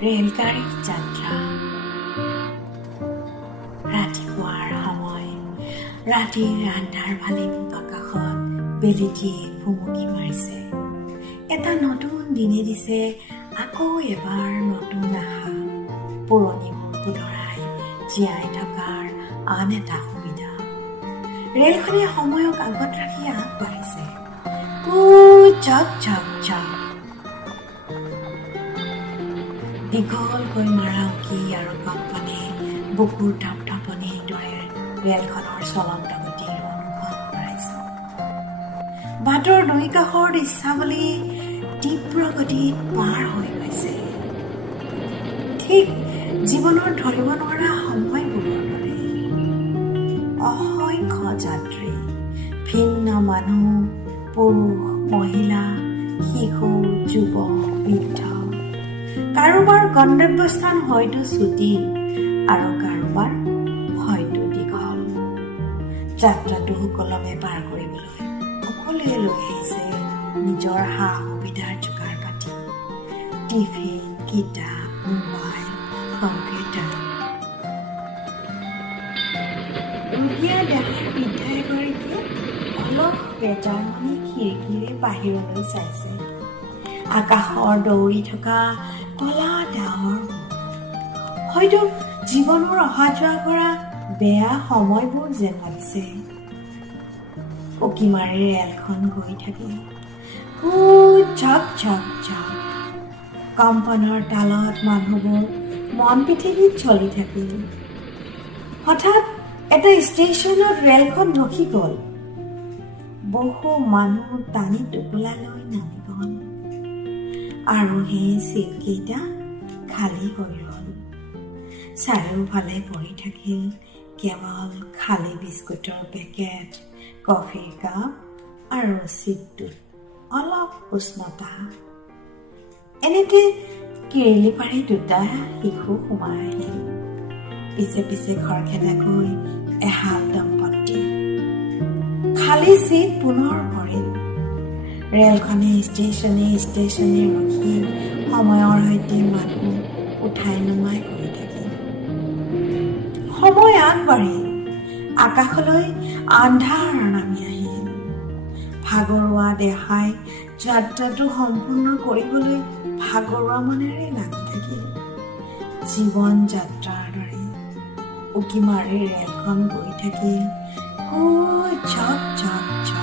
ৰেলগাড়ী যাত্ৰা ৰাতিপুৱাৰ সময় ৰাতিৰ আন্ধাৰ ফালি আকাশত বেলিটিয়ে ভুমুকি মাৰিছে এটা নতুন দিনে দিছে আকৌ এবাৰ নতুন আশা পুৰণিবোৰ পুনৰাই জীয়াই থকাৰ আন এটা সুবিধা ৰেলখনে সময়ক আগত ৰাখি আগবাঢ়িছে চক চক চক দীঘলকৈ মাৰা উকি আৰু কম্পনে বুকুৰ ঢপঢপনিৰ দৰে ৰেলখনৰ চলন্ত গতিৰ অনুভৱ কৰাইছে বাটৰ দুই কাষৰ দৃশ্যাৱলী তীব্ৰ গতিত পাৰ হৈ গৈছে ঠিক জীৱনৰ ধৰিব নোৱাৰা সময়বোৰৰ দৰে অসংখ্য যাত্ৰী ভিন্ন মানুহ পুৰুষ মহিলা শিশু যুৱক বৃদ্ধ কাৰোবাৰ গন্তব্যস্থান হয়তো ছুটি আৰু কাৰোবাৰ হয়তো দীঘল যাত্ৰাটো সুকলমে পাৰ কৰিবলৈ সকলোৱে লৈ আহিছে নিজৰ সা সুবিধাৰ যোগাৰ পাতি টিফিন কিতাপ মোবাইল কম্পিউটাৰ ৰুগীয়া দেহাৰ বৃদ্ধা এগৰাকীয়ে অলপ বেজাৰমণি খিৰিকীৰে বাহিৰলৈ চাইছে আকাশৰ দৌৰি থকা কলা ডাৱৰ হয়তো জীৱনৰ অহা যোৱা কৰা বেয়া সময়বোৰ যেন লাগিছে উকিমাৰি ৰেলখন গৈ থাকিল ঝক ঝক ঝক কম্পনৰ তালত মানুহবোৰ মন পৃথিৱীত চলি থাকিল হঠাৎ এটা ষ্টেচনত ৰেলখন ৰখি গ'ল বহু মানুহ টানি টোপোলালৈ নামি গ'ল আৰু সেই চিটকেইটা খালী হৈ ৰ'ল চাৰিওফালে পৰি থাকিল কেৱল খালী বিস্কুটৰ পেকেট কফিৰ কাপ আৰু চিটটোত অলপ উষ্ণতা এনেতে কিৰিলি পাৰি দুটা শিশু সোমাই আহিল পিছে পিছে খৰখেদাকৈ এহাল দম্পতী খালী চিট পুনৰ ভৰিল ৰেলখনে ষ্টেচনে ষ্টেচনে ৰখি সময়ৰ সৈতে মানুহ উঠাই নমাই কৰি থাকিল সময় আগবাঢ়িল আকাশলৈ আন্ধাৰ নামি আহিল ভাগৰুৱা দেহাই যাত্ৰাটো সম্পূৰ্ণ কৰিবলৈ ভাগৰুৱা মনেৰে লাগি থাকিল জীৱন যাত্ৰাৰ দৰে উকি মাৰি ৰেলখন গৈ থাকিল ঝক ঝক ঝক